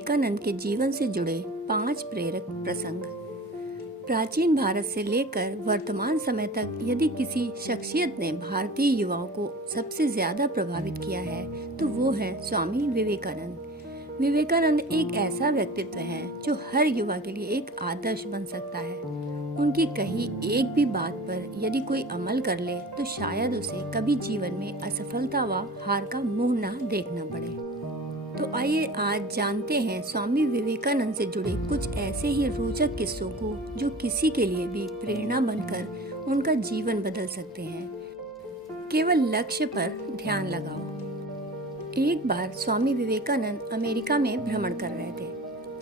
विवेकानंद के जीवन से जुड़े 5 प्रेरक प्रसंग। प्राचीन भारत से लेकर वर्तमान समय तक यदि किसी शख्सियत ने भारतीय युवाओं को सबसे ज्यादा प्रभावित किया है तो वो है स्वामी विवेकानंद। विवेकानंद एक ऐसा व्यक्तित्व है जो हर युवा के लिए एक आदर्श बन सकता है। उनकी कही एक भी बात पर यदि कोई अमल कर ले तो शायद उसे कभी जीवन में असफलता व हार का मुंह ना देखना पड़े। तो आइए आज जानते हैं स्वामी विवेकानंद से जुड़े कुछ ऐसे ही रोचक किस्सों को जो किसी के लिए भी प्रेरणा बनकर उनका जीवन बदल सकते हैं। केवल लक्ष्य पर ध्यान लगाओ। एक बार स्वामी विवेकानंद अमेरिका में भ्रमण कर रहे थे।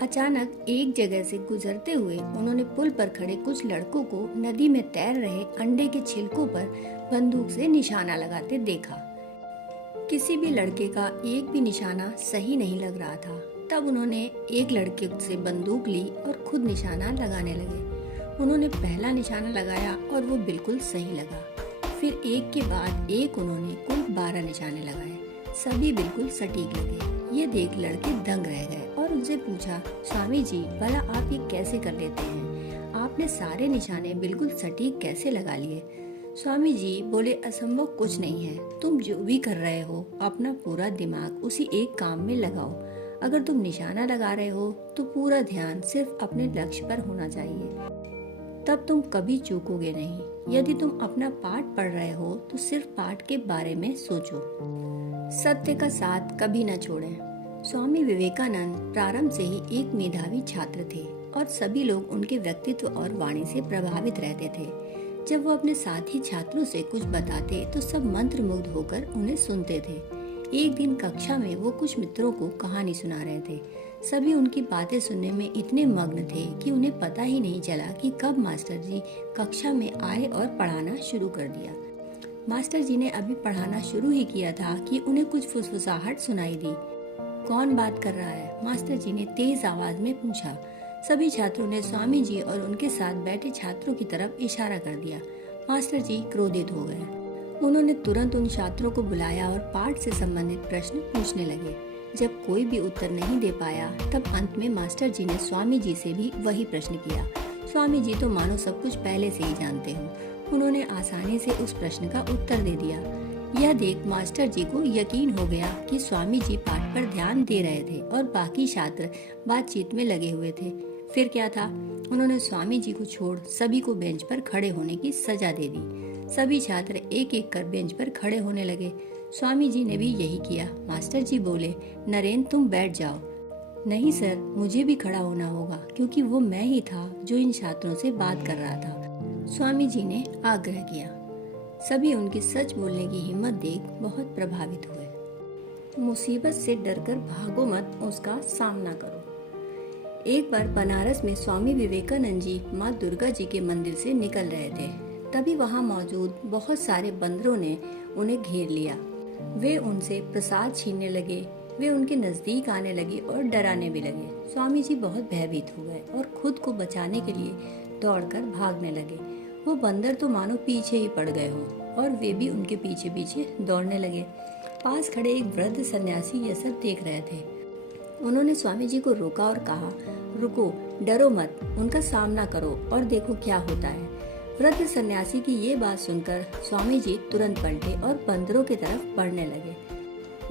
अचानक एक जगह से गुजरते हुए उन्होंने पुल पर खड़े कुछ लड़कों को नदी में तैर रहे अंडे के छिलकों पर बंदूक से निशाना लगाते देखा। किसी भी लड़के का एक भी निशाना सही नहीं लग रहा था। तब उन्होंने एक लड़के से बंदूक ली और खुद निशाना लगाने लगे। उन्होंने पहला निशाना लगाया और वो बिल्कुल सही लगा। फिर एक के बाद एक उन्होंने कुल 12 निशाने लगाए। सभी बिल्कुल सटीक लगे। ये देख लड़के दंग रह गए और उनसे पूछा, स्वामी जी भला आप ये कैसे कर लेते हैं? आपने सारे निशाने बिल्कुल सटीक कैसे लगा लिए? स्वामी जी बोले, असंभव कुछ नहीं है। तुम जो भी कर रहे हो अपना पूरा दिमाग उसी एक काम में लगाओ। अगर तुम निशाना लगा रहे हो तो पूरा ध्यान सिर्फ अपने लक्ष्य पर होना चाहिए, तब तुम कभी चूकोगे नहीं। यदि तुम अपना पाठ पढ़ रहे हो तो सिर्फ पाठ के बारे में सोचो। सत्य का साथ कभी न छोड़ें। स्वामी विवेकानंद प्रारंभ से ही एक मेधावी छात्र थे और सभी लोग उनके व्यक्तित्व और वाणी से प्रभावित रहते थे। जब वो अपने साथी छात्रों से कुछ बताते तो सब मंत्रमुग्ध होकर उन्हें सुनते थे। एक दिन कक्षा में वो कुछ मित्रों को कहानी सुना रहे थे। सभी उनकी बातें सुनने में इतने मग्न थे कि उन्हें पता ही नहीं चला कि कब मास्टर जी कक्षा में आए और पढ़ाना शुरू कर दिया। मास्टर जी ने अभी पढ़ाना शुरू ही किया था कि उन्हें कुछ फुसफुसाहट सुनाई दी। कौन बात कर रहा है? मास्टर जी ने तेज आवाज में पूछा। सभी छात्रों ने स्वामी जी और उनके साथ बैठे छात्रों की तरफ इशारा कर दिया। मास्टर जी क्रोधित हो गए। उन्होंने तुरंत उन छात्रों को बुलाया और पाठ से संबंधित प्रश्न पूछने लगे। जब कोई भी उत्तर नहीं दे पाया तब अंत में मास्टर जी ने स्वामी जी से भी वही प्रश्न किया। स्वामी जी तो मानो सब कुछ पहले से ही जानते हो। उन्होंने आसानी से उस प्रश्न का उत्तर दे दिया। यह देख मास्टर जी को यकीन हो गया कि स्वामी जी पाठ पर ध्यान दे रहे थे और बाकी छात्र बातचीत में लगे हुए थे। फिर क्या था, उन्होंने स्वामी जी को छोड़ सभी को बेंच पर खड़े होने की सजा दे दी। सभी छात्र एक एक कर बेंच पर खड़े होने लगे। स्वामी जी ने भी यही किया। मास्टर जी बोले, नरेंद्र तुम बैठ जाओ। नहीं सर, मुझे भी खड़ा होना होगा क्योंकि वो मैं ही था जो इन छात्रों से बात कर रहा था। स्वामी जी ने आग्रह किया। सभी उनकी सच बोलने की हिम्मत देख बहुत प्रभावित हुए। मुसीबत से डरकर भागो मत, उसका सामना करो। एक बार बनारस में स्वामी विवेकानंद जी माँ दुर्गा जी के मंदिर से निकल रहे थे। तभी वहाँ मौजूद बहुत सारे बंदरों ने उन्हें घेर लिया। वे उनसे प्रसाद छीनने लगे। वे उनके नजदीक आने लगे और डराने भी लगे। स्वामी जी बहुत भयभीत हो गए और खुद को बचाने के लिए दौड़कर भागने लगे। वो बंदर तो मानो पीछे ही पड़ गए हों और वे भी उनके पीछे पीछे दौड़ने लगे। पास खड़े एक वृद्ध सन्यासी यह सब देख रहे थे। उन्होंने स्वामी जी को रोका और कहा, रुको, डरो मत, उनका सामना करो और देखो क्या होता है। वृद्ध सन्यासी की ये बात सुनकर स्वामी जी तुरंत पलटे और बंदरों की तरफ बढ़ने लगे।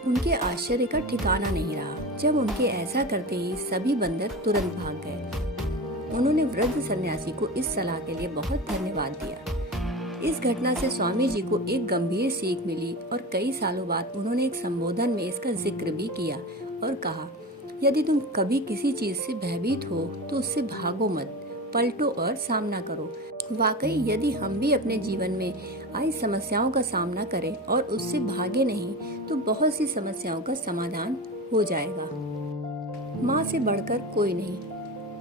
उनके आश्चर्य का ठिकाना नहीं रहा जब उनके ऐसा करते ही सभी बंदर तुरंत भाग गए। उन्होंने वृद्ध सन्यासी को इस सलाह के लिए बहुत धन्यवाद दिया। इस घटना से स्वामी जी को एक गंभीर सीख मिली और कई सालों बाद उन्होंने एक संबोधन में इसका जिक्र भी किया और कहा, यदि तुम कभी किसी चीज से भयभीत हो तो उससे भागो मत, पलटो और सामना करो। वाकई यदि हम भी अपने जीवन में आई समस्याओं का सामना करें और उससे भागे नहीं तो बहुत सी समस्याओं का समाधान हो जाएगा। माँ से बढ़कर कोई नहीं।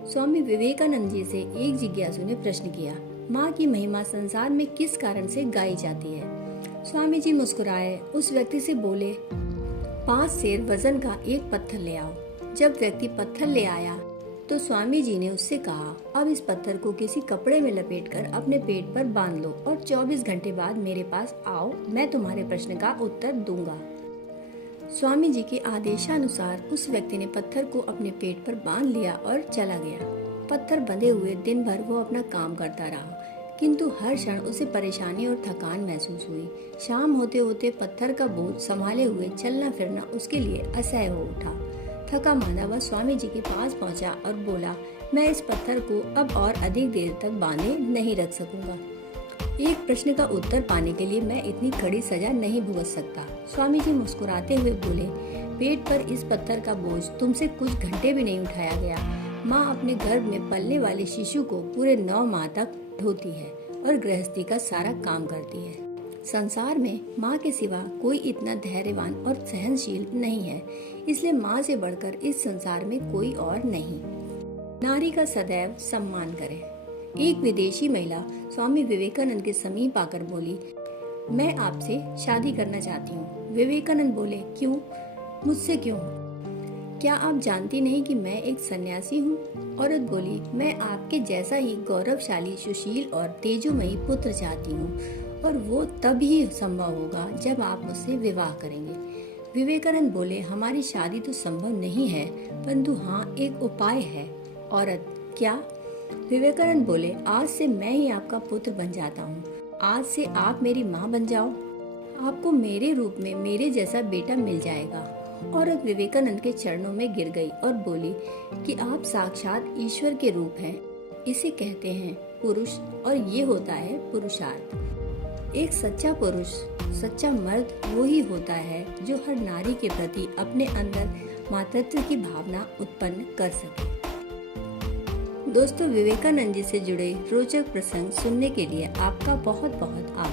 स्वामी विवेकानंद जी से एक जिज्ञासु ने प्रश्न किया, माँ की महिमा संसार में किस कारण से गाई जाती है? स्वामी जी मुस्कुराए, उस व्यक्ति से बोले, 5 सेर वजन का एक पत्थर ले आओ। जब व्यक्ति पत्थर ले आया तो स्वामी जी ने उससे कहा, अब इस पत्थर को किसी कपड़े में लपेटकर अपने पेट पर बांध लो और 24 घंटे बाद मेरे पास आओ, मैं तुम्हारे प्रश्न का उत्तर दूंगा। स्वामी जी के आदेशानुसार उस व्यक्ति ने पत्थर को अपने पेट पर बांध लिया और चला गया। पत्थर बंधे हुए दिन भर वो अपना काम करता रहा, किंतु हर क्षण उसे परेशानी और थकान महसूस हुई। शाम होते होते पत्थर का बोझ संभाले हुए चलना फिरना उसके लिए असह्य हो उठा। थका मांदा वह स्वामी जी के पास पहुंचा और बोला, मैं इस पत्थर को अब और अधिक देर तक बांधे नहीं रख सकूंगा। एक प्रश्न का उत्तर पाने के लिए मैं इतनी कड़ी सजा नहीं भुगत सकता। स्वामी जी मुस्कुराते हुए बोले, पेट पर इस पत्थर का बोझ तुमसे कुछ घंटे भी नहीं उठाया गया। माँ अपने गर्भ में पलने वाले शिशु को पूरे 9 माह तक ढोती है और गृहस्थी का सारा काम करती है। संसार में माँ के सिवा कोई इतना धैर्यवान और सहनशील नहीं है, इसलिए माँ से बढ़कर इस संसार में कोई और नहीं। नारी का सदैव सम्मान करें। एक विदेशी महिला स्वामी विवेकानंद के समीप आकर बोली, मैं आपसे शादी करना चाहती हूँ। विवेकानंद बोले, क्यों? मुझसे क्यों? क्या आप जानती नहीं कि मैं एक सन्यासी हूँ? औरत बोली, मैं आपके जैसा ही गौरवशाली, सुशील और तेजोमयी पुत्र चाहती हूँ, और वो तब ही संभव होगा जब आप मुझसे विवाह करेंगे। विवेकानंद बोले, हमारी शादी तो संभव नहीं है, परंतु हाँ, एक उपाय है। औरत, क्या? विवेकानंद बोले, आज से मैं ही आपका पुत्र बन जाता हूँ। आज से आप मेरी माँ बन जाओ। आपको मेरे रूप में मेरे जैसा बेटा मिल जाएगा। औरत विवेकानंद के चरणों में गिर गई और बोली कि आप साक्षात ईश्वर के रूप हैं। इसे कहते हैं पुरुष, और ये होता है पुरुषार्थ। एक सच्चा पुरुष, सच्चा मर्द वो ही होता है जो हर नारी के प्रति अपने अंदर मातृत्व की भावना उत्पन्न कर सके। दोस्तों, विवेकानंद जी से जुड़े रोचक प्रसंग सुनने के लिए आपका बहुत बहुत आभार।